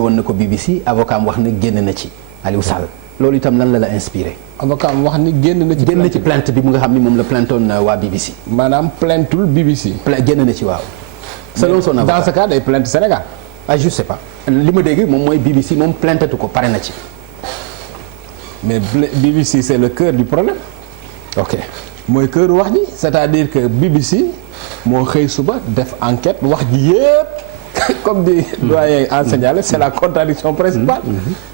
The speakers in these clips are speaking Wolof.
woon na ko BBC avocat am wax na génn na ci Aliou Sall loolu itam lan la inspiré. avocat am wax ni génn na ci plainte bi mu nga xam ni moom la plaintoon waa BBC. maanaam plaintul BBC. génn na ci waaw. selon son avocat dans ce cas day plainte Sénégal. je sais pas li ma dégg moom mooy BBC moom plaintatu ko pare na ci. mais BBC c'est le cœur du problème. ok mooy cœur wax ji c'est-à-dire que BBC moo xëy suba def enquête wax ji yëpp comme di doyen enseignant c'est la contradiction principale.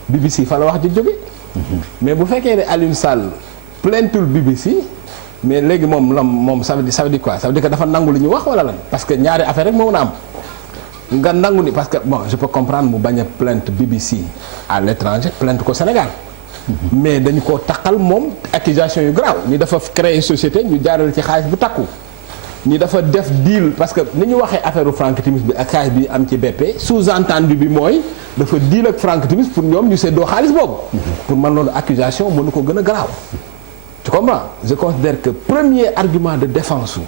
BBC fa la wax ji jóge. mais bu fekkee ne Aliou Sall plaintul BBC mais léegi moom ça veut dire quoi ça veut dire que dafa nangu li ñu wax wala lan parce que ñaari affaire rek moo mën a am nga nangu ni parce que bon je peux comprendre mu bañ a plainte BBC à l'étranger plainte ko Sénégal. mais dañu koo taqal moom accusation yu grave ni dafa créer société ñu jaaral ci xaalis bu takku ni dafa def deal parce que ni ñu waxee affaire Franck Timis bi ak xaalis bi am ci BP sous-entendu bi mooy dafa deal ak Franck Timis pour ñoom ñu seddoo xaalis boobu. pour man loolu accusation mënu ko gën a grave. tu comprends je considère que premier argument de défense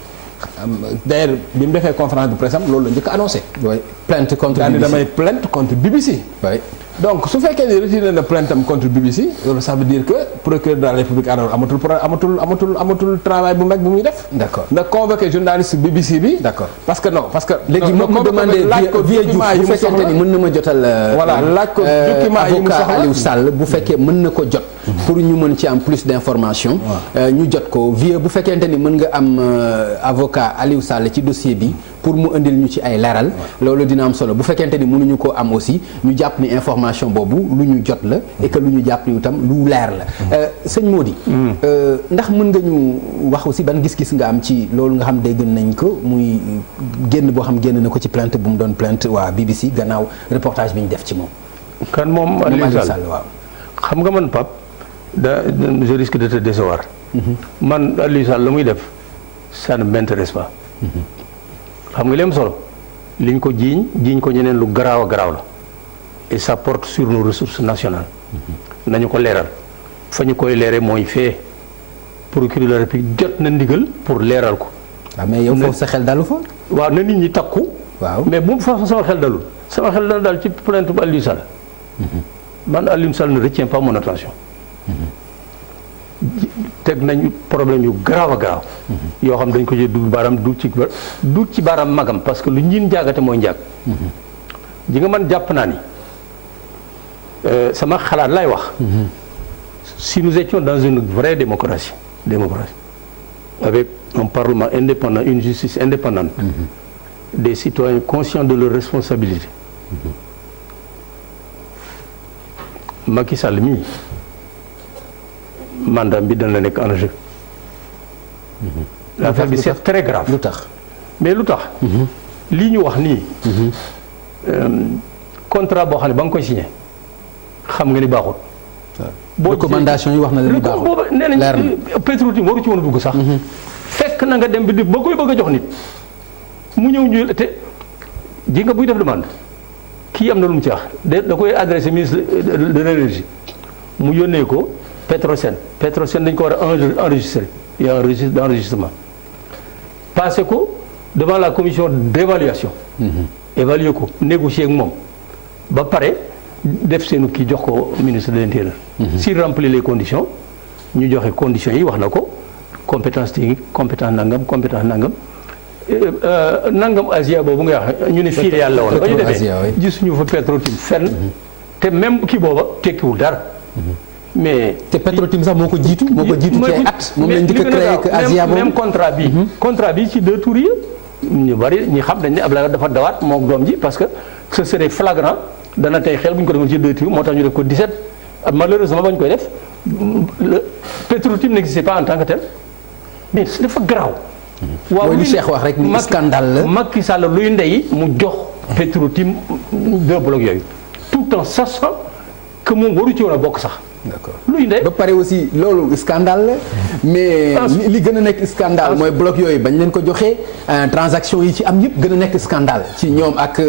d'ailleurs bi mu defee conférence de presse am loolu la njëkk a annoncé. oui plainte contre daal BBC di damay plainte contre BBC. oui. donc su fekkee ni retiré na plainte am contre BBC loolu ça veut dire que procureur de la République alors amatul travail bu mag bu muy def. d'accord na convoqué journaliste BBC bi. d'accord parce que non parce que. léegi moo ko demandé Vieux Diouf bu fekkente ni mën na ma jotal. voilà laaj ko document yi mu soxla avocat Aliou Sall bu fekkee mën na ko jot. pour ñu mën ci am plus d'informations. ñu jot ko Vieux bu fekkente ni mën nga am avocat Aliou Sall ci dossier bi pour mu indil ñu ci ay leeral. loolu dina am solo bu fekkente ni mënuñu ko am aussi ñu jàpp ni information boobu lu ñu jot la. et que lu ñu jàpp ni itam lu leer la. sëñ Mody. ndax mën nga ñu wax aussi ban gis-gis nga am ci loolu nga xam dégg nañ ko muy génn boo xam génn na ko ci plainte bu mu doon plainte waa BBC gannaaw reportage bi ñu def ci moom. kan moom Aliou Sall waaw. xam nga man Pape je risque de te décevoir. man Aliou Sall la muy def ça ne m'intéresse pas. xam nga li am solo liñ ko jiiñ ko ñeneen lu garaaw a garaaw la et ça porte sur nos ressources nationales. nañu ko leeral fa ñu koy leeree mooy fee procureur de la République jot na ndigal pour leeral ko. waaw mais yow foofu sa xel dalu fa. waaw na nit ñi takku. waaw mais bu fa sama xel dalul sama xel dana dal ci plainte bu Aliou Sall. man Aliou Sall ne retient pas mon attention. teg nañu problème yu grave a grave. yoo xam dañ ko jël dugg baaraam dugg ci baaraam magam parce que lu ñiin jaagate mooy njaag. ji nga man jàpp naa ni sama xalaat lay wax. si nous étions dans une vraie démocratie avec un parlement indépendant une justice indépendante. des citoyens conscients de leurs responsabilités. Macky Sall mii mandat bi dana nekk en jeu. l'affaire bi c'est très grave. lu tax mais lu tax. lii ñu wax nii. contrat boo xam ne ba nga koy signé xam nga ni baaxul. boo recommandation yi wax na leen baaxul booba nee nañ Petro-Tim waru ci woon a dugg sax. fekk na nga dem bi ba koy bëgg a jox nit. mu ñëw ñu te ji nga buy def demande kii am na lu mu ci wax da koy adressé ministre de l'énergie mu yónnee ko Petrosen dañ ko war a enregistrer il y a un registre d'enregistrement passé ko devant la commission d'évaluation. évaluer ko négocier ak moom ba pare def seenu kii jox ko ministre de l'intérieur. s'il remplit les conditions ñu joxe conditions yi wax na ko compétence technique compétence nangam nangam Asia boobu nga wax ñu ne filiale la woon ba ñu defee gisuñu fa Petro-Tim fenn te même kii booba tekkiwul dara mais te Petro-Tim sax moo ko jiitu ci ay at moom lañ njëkk a créé que Asia boobu même contrat bi ci 2 tours yi ñu bari ñi xam dañ ne Abdoulaye dafa dawaat moom doom ji parce que ce serait flagrant dana tey xel bu ñu ko defoon ci 2 tours moo tax ñu def ko 17 malheureusement ba ñu koy def le Petro-Tim n'existait pas en tant que tel mais dafa garaaw. waaw li Cheikh wax rek ni scandale la. Macky Sall luy ndey mu jox Petro-Tim 2 blocs yooyu tout en sachant que moom waru ci woon a bokk sax. d'accord luy ndey ba pare aussi loolu scandale la mais li gën a nekk scandale mooy bloc yooyu bañ leen ko joxee transaction yi ci am yëpp gën a nekk scandale ci ñoom ak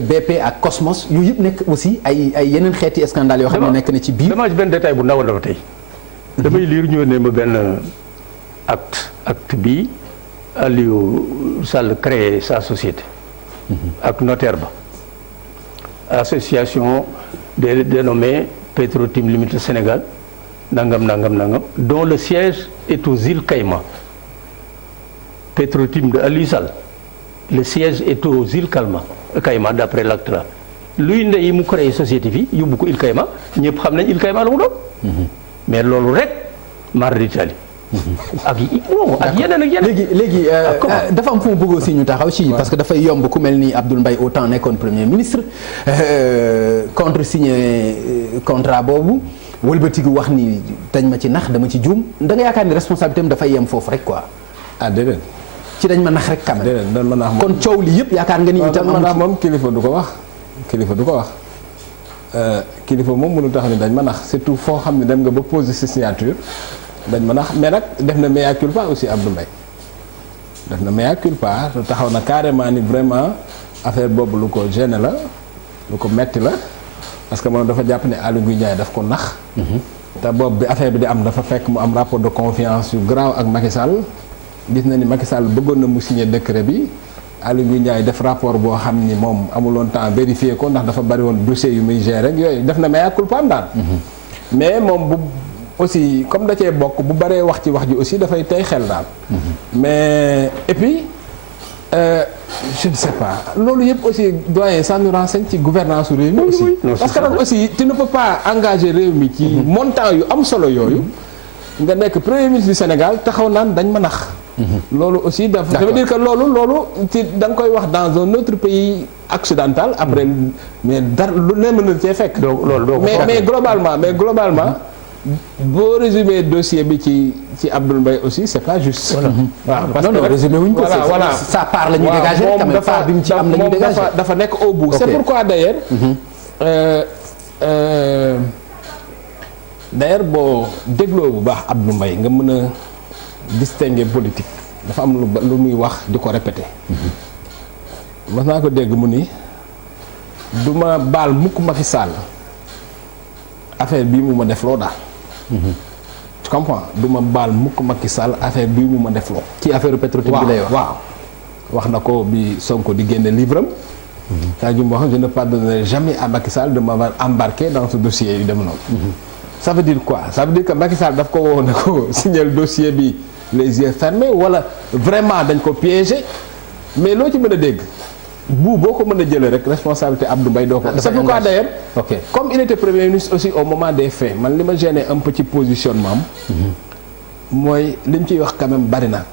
BP ak Cosmos yooyu yëpp nekk aussi ay yeneen xeeti scandale yoo xam ne nekk na ci biir. damaa ci benn détail bu ndaw a tey damay liir ñu ne ma benn acte bi Aliou Sall créé sa société. ak notaire ba association dénommée Petro-Tim Limited Sénégal nangam dont le siège est aux îles Caïmans. Petro-Tim de Aliou Sall le siège est aux îles Caïmans d'après l'acte là luy ndey mu créé société fii yóbbu ko îles Caïmans ñëpp xam nañ îles Caïmans la mu doon. mais loolu rek mar d'Italie. ak yeneen ak yeneen. léegi dafa am fu mu bëgg aussi ñu taxaw ci parce que dafay yomb ku mel ni Abdoul Mbaye autant nekkoon premier ministre contresigné contrat boobu wëlbatigu wax ni dañ ma ci nax dama ci juum da nga yaakaar ni responsabilité am dafay yem foofu rek quoi. déedéet. ci dañ ma nax rek quand même. déedéet dañ ma nax moom kon coow li yëpp yaakaar nga ni itam dañ ma nax moom kilifa du ko wax. kilifa moom mënu tax ni dañ ma nax surtout foo xam ne dem nga ba poser sa signature. dañ ma nax mais nag def na mea culpa aussi Abdou Mbaye def na mea culpa taxaw na carrément ni vraiment affaire boobu lu ko gêné la lu ko metti la parce que moom dafa jàpp ne Aly Ngouille Ndiaye daf ko nax. te boobu bi affaire bi di am dafa fekk mu am rapport de confiance yu grave ak Macky Sall gis na ni Macky Sall bëggoon na mu signer décret bi Aly Ngouille Ndiaye def rapport boo xam ni moom amuloon temps vérifier ko ndax dafa bari woon dossier yu muy gérer rek yooyu def na mea culpa am daal. mais moom bu. aussi comme da cee bokk bu baree wax ci wax ji aussi dafay tey xel daal. mais et puis je ne sais pas loolu yëpp aussi doyen ça nous renseigne ci gouvernance su réew mi aussi. parce que nag aussi tu ne peux pas engager réew mi ci montant yu am solo yooyu. nga nekk premier ministre du Sénégal taxaw naan dañ ma nax. loolu aussi dafa ça veut dire que loolu ci da nga koy wax dans un autre pays occidental après mais dara lu ne mën na cee fekk. mais globalement. boo résumé dossier bi ci Abdoul Mbaye aussi c'est pas juste. waaw parce que résumé wuñ ko. voilà ça part la ñuy dégager quand même part bi mu ci am la ñuy dégager dafa nekk au bout. c'est pourquoi d'ailleurs. d'ailleurs boo dégloo bu baax Abdoul Mbaye nga mën a distinguer politique dafa am lu muy wax di ko répéter. mas naa ko dégg mu ni du ma baal mukk Macky Sall affaire bii mu ma def loo daal. tu comprends du ma baal mukk Macky Sall affaire bii mu ma def loo. ci affaire Petro-Tim bi lay wax waaw wax na ko bi Sonko di génne livre am. c'est-à-dire mu wax je ne pardonnerai jamais à Macky Sall de m'avoir embarqué dans ce dossier yu dem noonu. ça veut dire quoi ça veut dire que Macky Sall daf ko woo ne ko signer dossier bi les yeux fermés wala vraiment dañ ko piéger mais loo ci mën a dégg. boo ko mën a jëlee rek responsabilité Abdou Mbaye doo ko. c'est pourquoi d'ailleurs comme il était premier ministre aussi au moment des faits man li ma gêné un peu ci positionnement am. mooy li mu ciy wax quand même bari na.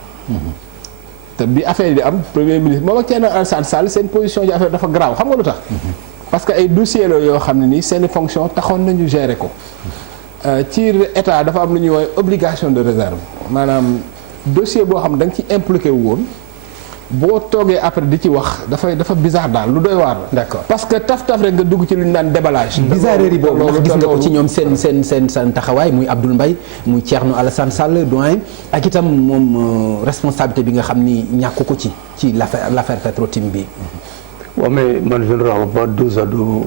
te bi affaire yi di am premier ministre moom ak Thierno Alassane Sall seen position ci affaire dafa garaaw xam nga lu tax. parce que ay dossiers la yoo xam ne nii seen fonction taxoon nañu gérer ko. ci état dafa am lu ñuy woowee obligation de réserve maanaam dossier boo xam da nga ci impliqué wu woon. boo toogee après di ci wax dafa bizarre daal lu doy waar la. d'accord parce que taf rek nga dugg ci lu ñu naan déballage. bizarrerie boobu ndax gis nga ko ci ñoom seen taxawaay muy Abdoul Mbaye muy Thierno Alassane Sall doyen ak itam moom responsabilité bi nga xam ni ñàkku ko ci l'affaire Petro-Tim bi. waaw mais man je ne renvoie pas dos à dos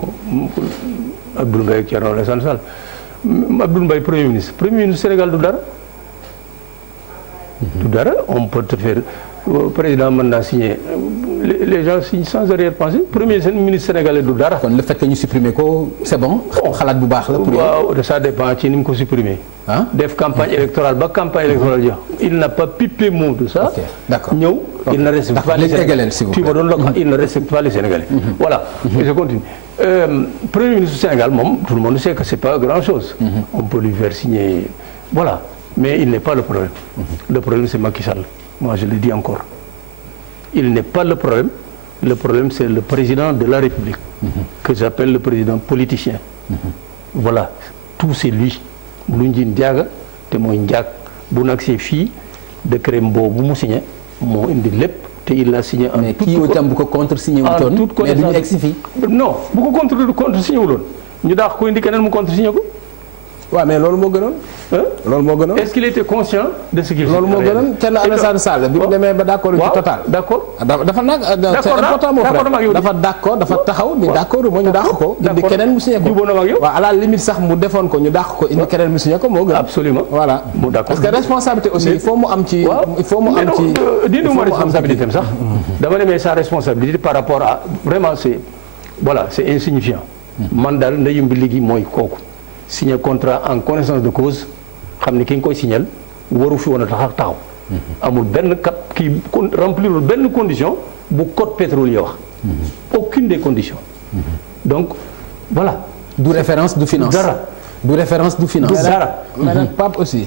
Abdoul Mbaye ak Thierno Alassane Sall Abdoul Mbaye premier ministre Sénégal du dara. du dara on peut te faire. président mën naa signer les gens signent sans arrière-pensée premier ministre sénégalais du dara. kon le fait que ñu supprimer ko c'est bon. xalaat bu baax la pour waaw ça dépend ci ni mu ko supprimer. def campagne électorale ba campagne électorale jox il n'a pas pipé mot de ça. ok d'accord ñëw il ne respecte pas les Sénégalais. tu ma doon la ko il ne respecte pas les Sénégalais. voilà et je continue. premier ministre du Sénégal moom tout le monde sait que c'est pas grand-chose. on peut lui faire signer voilà mais il n'est pas le problème. le problème c'est Macky Sall. moi je le dis encore il n'est pas le problème c'est le président de la République que j'appelle le président politicien voilà tout c'est lui lu njiin jaaga te mooy njaag bu nag see fii décret boobu mu signé moo indi lépp te il l'a signé en mais kii itam bu ko contre signé wutoon mais duñu egg si fii non bu ko contre signé wuloon ñu daax ko indi keneen mu contre signé ko waaw mais loolu moo gënoon. loolu moo gënoon. est-ce qu'il était conscient de ce qu'il loolu moo gënoon Thierno Alassane Sall bi mu demee ba d'accord ci total. d'accord dafa nag c'est important mon frère dafa d'accord dafa taxaw ni d'accord moo ñu dàq ko. indi keneen mu signé ko jubóo na ak yow. waaw à la limite sax mu defoon ko ñu dàq ko indi keneen mu signé ko moo gën. absolument voilà mu d'accord parce que responsabilité aussi il faut mu am ci. il faut mu am ci dindi ma responsabilité am sax. dama demee sa responsabilité par rapport à vraiment c'est voilà c'est insignifiant. man daal ndeyum bi léegi mooy kooku signer contrat en connaissance de cause xam ne ki nga koy signal waru fi woon a taxaw. amul benn kii remplirul benn condition bu code pétrolier wax. aucune des conditions. donc voilà. du référence du finance. dara du référence du finance. dara. mais nag Pape aussi.